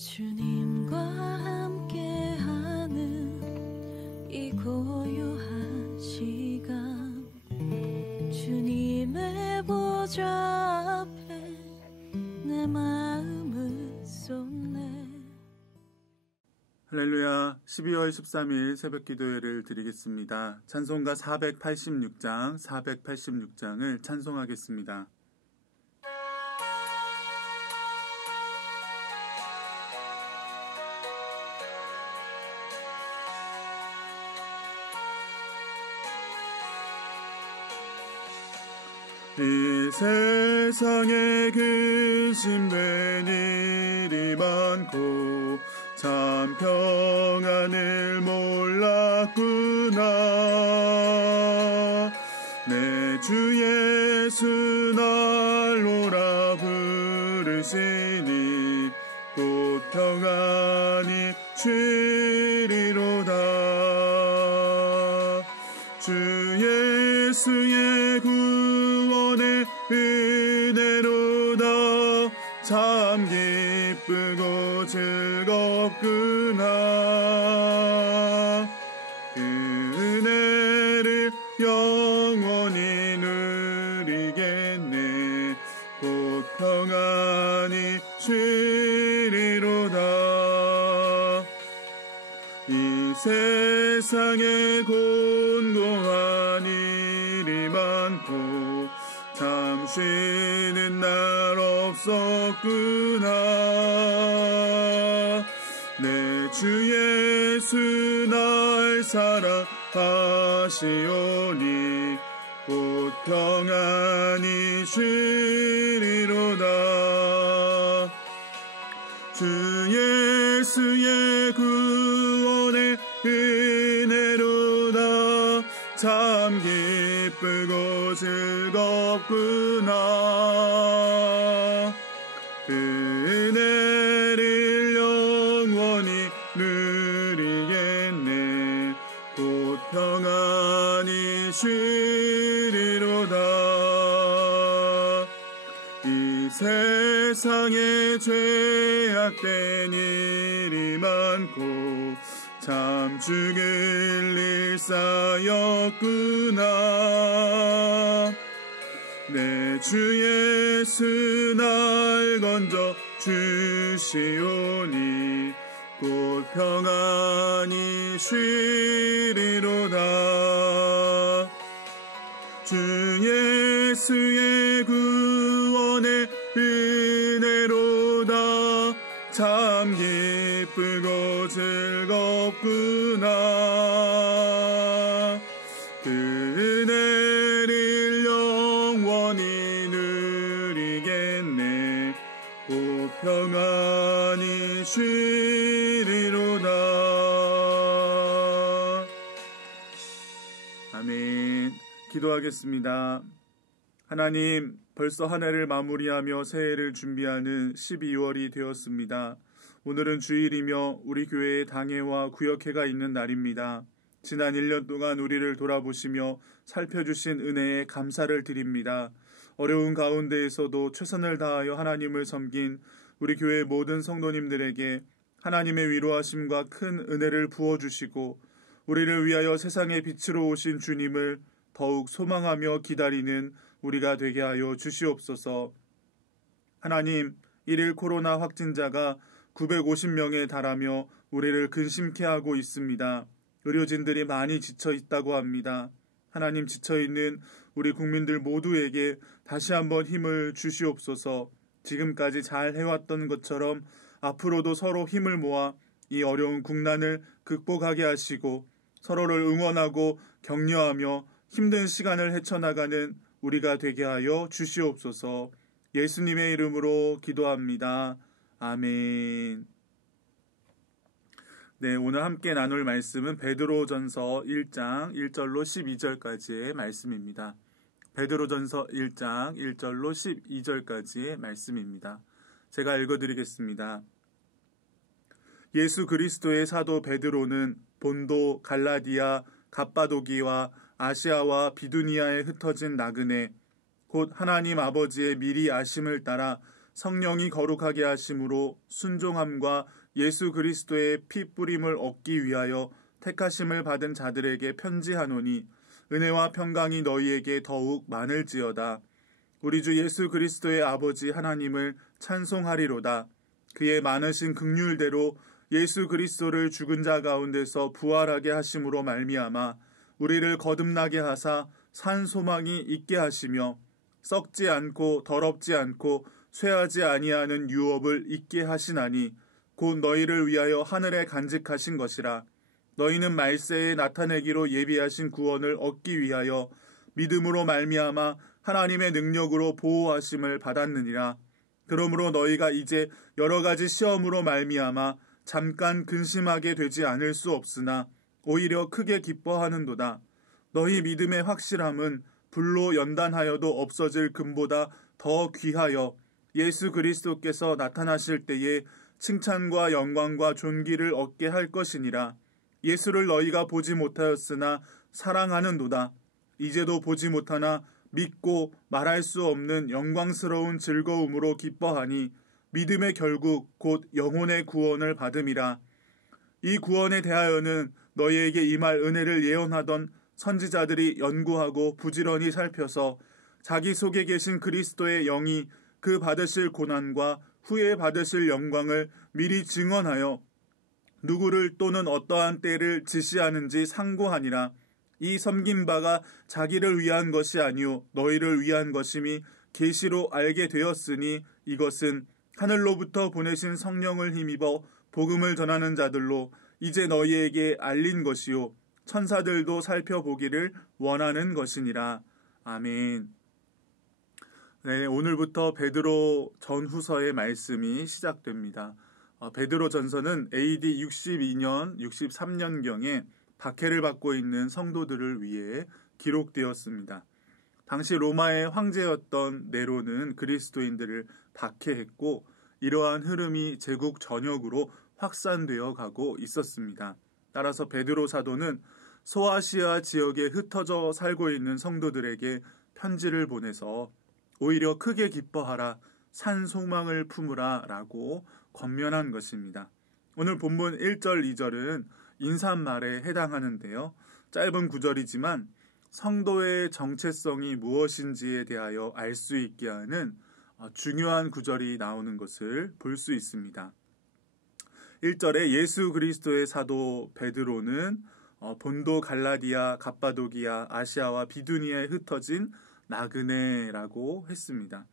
주님과 함께하는 이 고요한 시간 주님의 보좌 앞에 내 마음을 쏟네. 할렐루야. 12월 13일 새벽 기도회를 드리겠습니다. 찬송가 486장을 찬송하겠습니다. 이 세상에 근심된 일이 많고 참 평안을 몰랐구나. 내 주 예수 날 오라 부르시니 곧 평안히 쉬리로다. 주 예수의 구원의 은혜로다. 참 기쁘고 즐겁구나. 그 은혜를 영원히 누리겠네. 곧 평안히 쉬리로다. 이 세상에 곤고한 일이 많고 참 쉬는 날 없었구나. 내 주 예수 날 사랑하시오니 곧 평안히 쉬리로다. 주 예수의 구원의 은혜로다. 참 기쁘고 즐겁구나. 그 은혜를 영원히 누리겠네. 곧 평안히 쉬리로다. 이 세상에 죄악된 일이 많고 참 죽을 일 쌓였구나. 내 주 예수 날 건져 주시오니 곧 평안히 쉬리로다. 주 예수의 구원의 은혜로다. 참 기쁘고 즐겁구나. 그 은혜를 영원히 누리겠네. 곧 평안히 쉬리로다. 아멘. 기도하겠습니다. 하나님, 벌써 한 해를 마무리하며 새해를 준비하는 12월이 되었습니다. 오늘은 주일이며 우리 교회에 당회와 구역회가 있는 날입니다. 지난 1년 동안 우리를 돌아보시며 살펴주신 은혜에 감사를 드립니다. 어려운 가운데에서도 최선을 다하여 하나님을 섬긴 우리 교회 모든 성도님들에게 하나님의 위로하심과 큰 은혜를 부어주시고 우리를 위하여 세상의 빛으로 오신 주님을 더욱 소망하며 기다리는 우리가 되게 하여 주시옵소서. 하나님, 1일 코로나 확진자가 950명에 달하며 우리를 근심케 하고 있습니다. 의료진들이 많이 지쳐 있다고 합니다. 하나님, 지쳐있는 우리 국민들 모두에게 다시 한번 힘을 주시옵소서. 지금까지 잘 해왔던 것처럼 앞으로도 서로 힘을 모아 이 어려운 국난을 극복하게 하시고 서로를 응원하고 격려하며 힘든 시간을 헤쳐나가는 우리가 되게 하여 주시옵소서. 예수님의 이름으로 기도합니다. 아멘. 네, 오늘 함께 나눌 말씀은 베드로전서 1장 1절로 12절까지의 말씀입니다. 베드로전서 1장 1절로 12절까지의 말씀입니다. 제가 읽어드리겠습니다. 예수 그리스도의 사도 베드로는 본도, 갈라디아, 갑바도기와 아시아와 비두니아에 흩어진 나그네 곧 하나님 아버지의 미리 아심을 따라 성령이 거룩하게 하심으로 순종함과 예수 그리스도의 피 뿌림을 얻기 위하여 택하심을 받은 자들에게 편지하노니 은혜와 평강이 너희에게 더욱 많을지어다. 우리 주 예수 그리스도의 아버지 하나님을 찬송하리로다. 그의 많으신 긍휼대로 예수 그리스도를 죽은 자 가운데서 부활하게 하심으로 말미암아 우리를 거듭나게 하사 산 소망이 있게 하시며 썩지 않고 더럽지 않고 쇠하지 아니하는 유업을 있게 하시나니 곧 너희를 위하여 하늘에 간직하신 것이라. 너희는 말세에 나타내기로 예비하신 구원을 얻기 위하여 믿음으로 말미암아 하나님의 능력으로 보호하심을 받았느니라. 그러므로 너희가 이제 여러 가지 시험으로 말미암아 잠깐 근심하게 되지 않을 수 없으나 오히려 크게 기뻐하는도다. 너희 믿음의 확실함은 불로 연단하여도 없어질 금보다 더 귀하여 예수 그리스도께서 나타나실 때에 칭찬과 영광과 존귀를 얻게 할 것이니라. 예수를 너희가 보지 못하였으나 사랑하는도다. 이제도 보지 못하나 믿고 말할 수 없는 영광스러운 즐거움으로 기뻐하니 믿음의 결국 곧 영혼의 구원을 받음이라. 이 구원에 대하여는 너희에게 임할 은혜를 예언하던 선지자들이 연구하고 부지런히 살펴서 자기 속에 계신 그리스도의 영이 그 받으실 고난과 후에 받으실 영광을 미리 증언하여 누구를 또는 어떠한 때를 지시하는지 상고하니라. 이 섬긴 바가 자기를 위한 것이 아니요 너희를 위한 것임이 계시로 알게 되었으니 이것은 하늘로부터 보내신 성령을 힘입어 복음을 전하는 자들로 이제 너희에게 알린 것이요 천사들도 살펴보기를 원하는 것이니라. 아멘. 네, 오늘부터 베드로 전후서의 말씀이 시작됩니다. 베드로 전서는 AD 62년, 63년경에 박해를 받고 있는 성도들을 위해 기록되었습니다. 당시 로마의 황제였던 네로는 그리스도인들을 박해했고 이러한 흐름이 제국 전역으로 확산되어 가고 있었습니다. 따라서 베드로 사도는 소아시아 지역에 흩어져 살고 있는 성도들에게 편지를 보내서 오히려 크게 기뻐하라, 산 소망을 품으라 라고 권면한 것입니다. 오늘 본문 1절, 2절은 인사말에 해당하는데요. 짧은 구절이지만 성도의 정체성이 무엇인지에 대하여 알 수 있게 하는 중요한 구절이 나오는 것을 볼 수 있습니다. 1절에 예수 그리스도의 사도 베드로는 본도 갈라디아, 갑바도기아, 아시아와 비두니아에 흩어진 나그네라고 했습니다.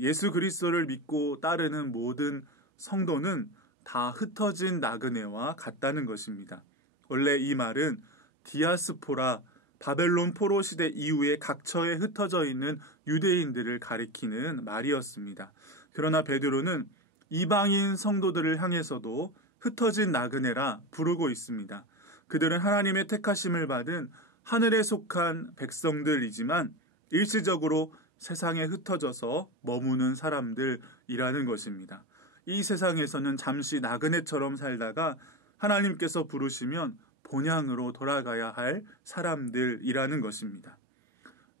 예수 그리스도를 믿고 따르는 모든 성도는 다 흩어진 나그네와 같다는 것입니다. 원래 이 말은 디아스포라, 바벨론 포로 시대 이후에 각처에 흩어져 있는 유대인들을 가리키는 말이었습니다. 그러나 베드로는 이방인 성도들을 향해서도 흩어진 나그네라 부르고 있습니다. 그들은 하나님의 택하심을 받은 하늘에 속한 백성들이지만 일시적으로 세상에 흩어져서 머무는 사람들이라는 것입니다. 이 세상에서는 잠시 나그네처럼 살다가 하나님께서 부르시면 본향으로 돌아가야 할 사람들이라는 것입니다.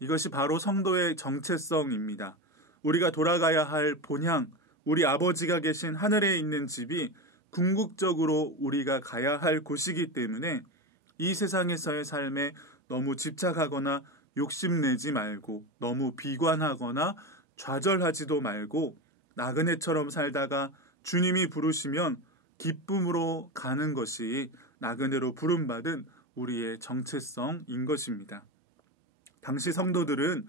이것이 바로 성도의 정체성입니다. 우리가 돌아가야 할 본향, 우리 아버지가 계신 하늘에 있는 집이 궁극적으로 우리가 가야 할 곳이기 때문에 이 세상에서의 삶에 너무 집착하거나 욕심내지 말고 너무 비관하거나 좌절하지도 말고 나그네처럼 살다가 주님이 부르시면 기쁨으로 가는 것이 나그네로 부름받은 우리의 정체성인 것입니다. 당시 성도들은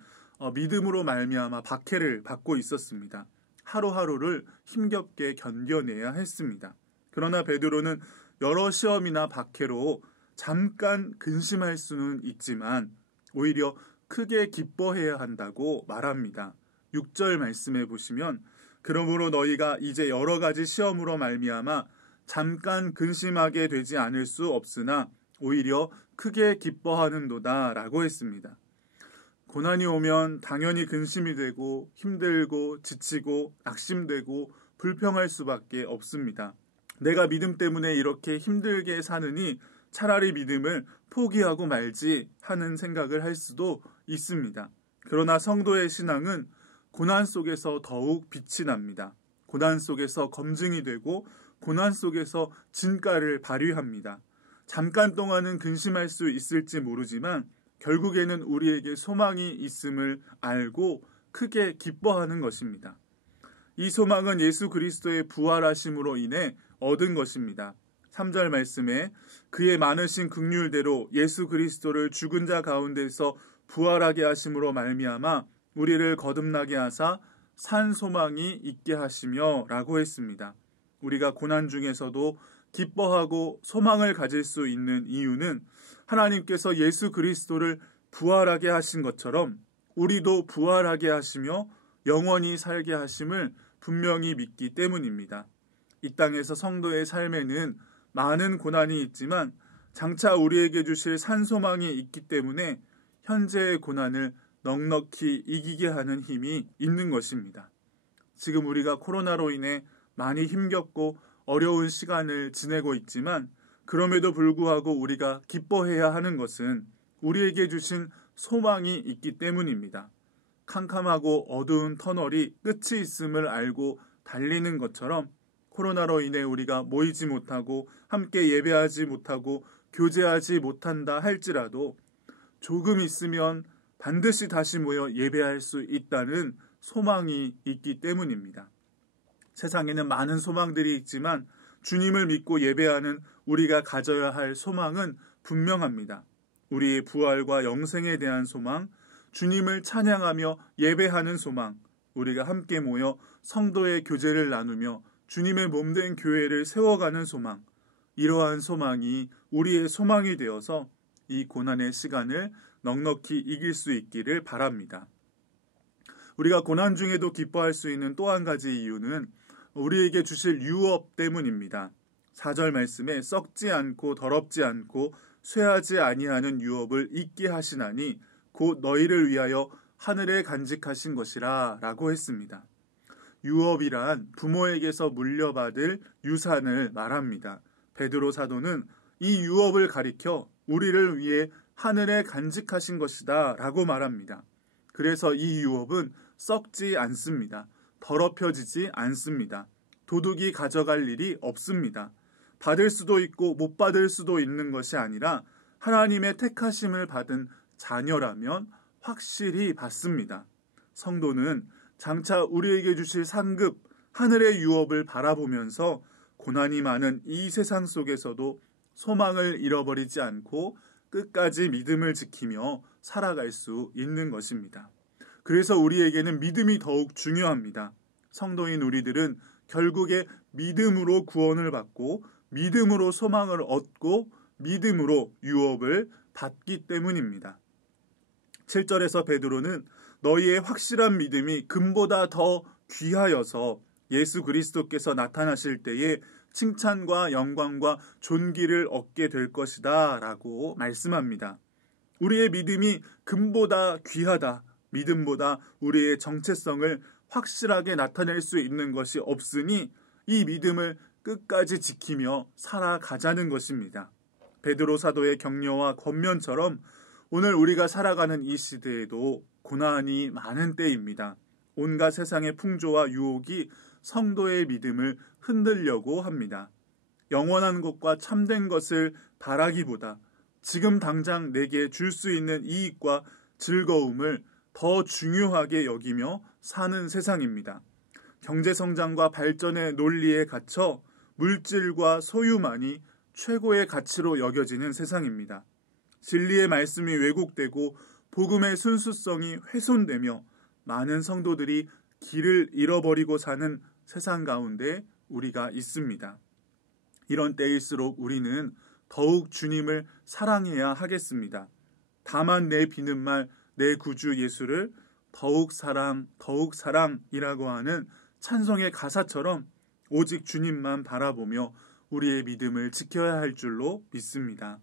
믿음으로 말미암아 박해를 받고 있었습니다. 하루하루를 힘겹게 견뎌내야 했습니다. 그러나 베드로는 여러 시험이나 박해로 잠깐 근심할 수는 있지만 오히려 크게 기뻐해야 한다고 말합니다. 6절 말씀해 보시면 그러므로 너희가 이제 여러 가지 시험으로 말미암아 잠깐 근심하게 되지 않을 수 없으나 오히려 크게 기뻐하는도다 라고 했습니다. 고난이 오면 당연히 근심이 되고 힘들고 지치고 낙심되고 불평할 수밖에 없습니다. 내가 믿음 때문에 이렇게 힘들게 사느니 차라리 믿음을 포기하고 말지 하는 생각을 할 수도 있습니다. 그러나 성도의 신앙은 고난 속에서 더욱 빛이 납니다. 고난 속에서 검증이 되고 고난 속에서 진가를 발휘합니다. 잠깐 동안은 근심할 수 있을지 모르지만 결국에는 우리에게 소망이 있음을 알고 크게 기뻐하는 것입니다. 이 소망은 예수 그리스도의 부활하심으로 인해 얻은 것입니다. 3절 말씀에 그의 많으신 긍휼대로 예수 그리스도를 죽은 자 가운데서 부활하게 하심으로 말미암아 우리를 거듭나게 하사 산 소망이 있게 하시며 라고 했습니다. 우리가 고난 중에서도 기뻐하고 소망을 가질 수 있는 이유는 하나님께서 예수 그리스도를 부활하게 하신 것처럼 우리도 부활하게 하시며 영원히 살게 하심을 분명히 믿기 때문입니다. 이 땅에서 성도의 삶에는 많은 고난이 있지만 장차 우리에게 주실 산소망이 있기 때문에 현재의 고난을 넉넉히 이기게 하는 힘이 있는 것입니다. 지금 우리가 코로나로 인해 많이 힘겹고 어려운 시간을 지내고 있지만 그럼에도 불구하고 우리가 기뻐해야 하는 것은 우리에게 주신 소망이 있기 때문입니다. 캄캄하고 어두운 터널이 끝이 있음을 알고 달리는 것처럼 코로나로 인해 우리가 모이지 못하고 함께 예배하지 못하고 교제하지 못한다 할지라도 조금 있으면 반드시 다시 모여 예배할 수 있다는 소망이 있기 때문입니다. 세상에는 많은 소망들이 있지만 주님을 믿고 예배하는 우리가 가져야 할 소망은 분명합니다. 우리의 부활과 영생에 대한 소망, 주님을 찬양하며 예배하는 소망, 우리가 함께 모여 성도의 교제를 나누며 주님의 몸된 교회를 세워가는 소망, 이러한 소망이 우리의 소망이 되어서 이 고난의 시간을 넉넉히 이길 수 있기를 바랍니다. 우리가 고난 중에도 기뻐할 수 있는 또 한 가지 이유는 우리에게 주실 유업 때문입니다. 4절 말씀에 썩지 않고 더럽지 않고 쇠하지 아니하는 유업을 잊게 하시나니 곧 너희를 위하여 하늘에 간직하신 것이라 라고 했습니다. 유업이란 부모에게서 물려받을 유산을 말합니다. 베드로 사도는 이 유업을 가리켜 우리를 위해 하늘에 간직하신 것이다 라고 말합니다. 그래서 이 유업은 썩지 않습니다. 더럽혀지지 않습니다. 도둑이 가져갈 일이 없습니다. 받을 수도 있고 못 받을 수도 있는 것이 아니라 하나님의 택하심을 받은 자녀라면 확실히 받습니다. 성도는 장차 우리에게 주실 상급 하늘의 유업을 바라보면서 고난이 많은 이 세상 속에서도 소망을 잃어버리지 않고 끝까지 믿음을 지키며 살아갈 수 있는 것입니다. 그래서 우리에게는 믿음이 더욱 중요합니다. 성도인 우리들은 결국에 믿음으로 구원을 받고 믿음으로 소망을 얻고 믿음으로 유업을 받기 때문입니다. 7절에서 베드로는 너희의 확실한 믿음이 금보다 더 귀하여서 예수 그리스도께서 나타나실 때에 칭찬과 영광과 존귀를 얻게 될 것이다 라고 말씀합니다. 우리의 믿음이 금보다 귀하다. 믿음보다 우리의 정체성을 확실하게 나타낼 수 있는 것이 없으니 이 믿음을 끝까지 지키며 살아가자는 것입니다. 베드로 사도의 격려와 권면처럼 오늘 우리가 살아가는 이 시대에도 고난이 많은 때입니다. 온갖 세상의 풍조와 유혹이 성도의 믿음을 흔들려고 합니다. 영원한 것과 참된 것을 바라기보다 지금 당장 내게 줄 수 있는 이익과 즐거움을 더 중요하게 여기며 사는 세상입니다. 경제성장과 발전의 논리에 갇혀 물질과 소유만이 최고의 가치로 여겨지는 세상입니다. 진리의 말씀이 왜곡되고 복음의 순수성이 훼손되며 많은 성도들이 길을 잃어버리고 사는 세상 가운데 우리가 있습니다. 이런 때일수록 우리는 더욱 주님을 사랑해야 하겠습니다. 다만 내 비는 말 내 구주 예수를 더욱 사랑이라고 하는 찬송의 가사처럼 오직 주님만 바라보며 우리의 믿음을 지켜야 할 줄로 믿습니다.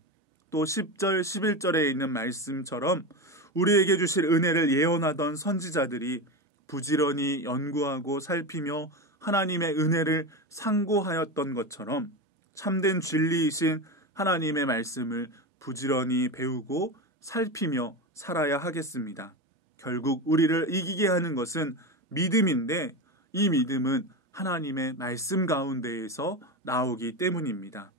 또 10절, 11절에 있는 말씀처럼 우리에게 주실 은혜를 예언하던 선지자들이 부지런히 연구하고 살피며 하나님의 은혜를 상고하였던 것처럼 참된 진리이신 하나님의 말씀을 부지런히 배우고 살피며 살아야 하겠습니다. 결국 우리를 이기게 하는 것은 믿음인데 이 믿음은 하나님의 말씀 가운데에서 나오기 때문입니다.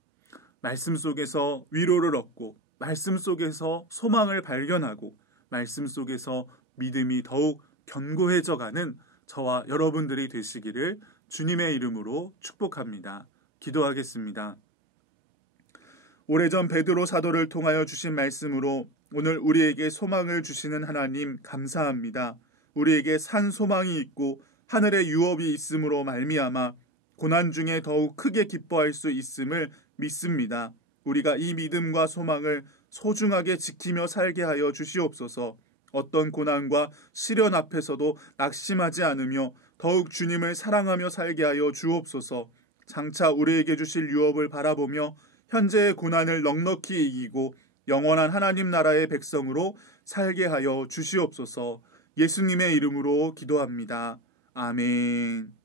말씀 속에서 위로를 얻고 말씀 속에서 소망을 발견하고 말씀 속에서 믿음이 더욱 견고해져가는 저와 여러분들이 되시기를 주님의 이름으로 축복합니다. 기도하겠습니다. 오래전 베드로 사도를 통하여 주신 말씀으로 오늘 우리에게 소망을 주시는 하나님 감사합니다. 우리에게 산 소망이 있고 하늘의 유업이 있음으로 말미암아 고난 중에 더욱 크게 기뻐할 수 있음을 믿습니다. 우리가 이 믿음과 소망을 소중하게 지키며 살게 하여 주시옵소서. 어떤 고난과 시련 앞에서도 낙심하지 않으며 더욱 주님을 사랑하며 살게 하여 주옵소서. 장차 우리에게 주실 유업을 바라보며 현재의 고난을 넉넉히 이기고 영원한 하나님 나라의 백성으로 살게 하여 주시옵소서. 예수님의 이름으로 기도합니다. 아멘.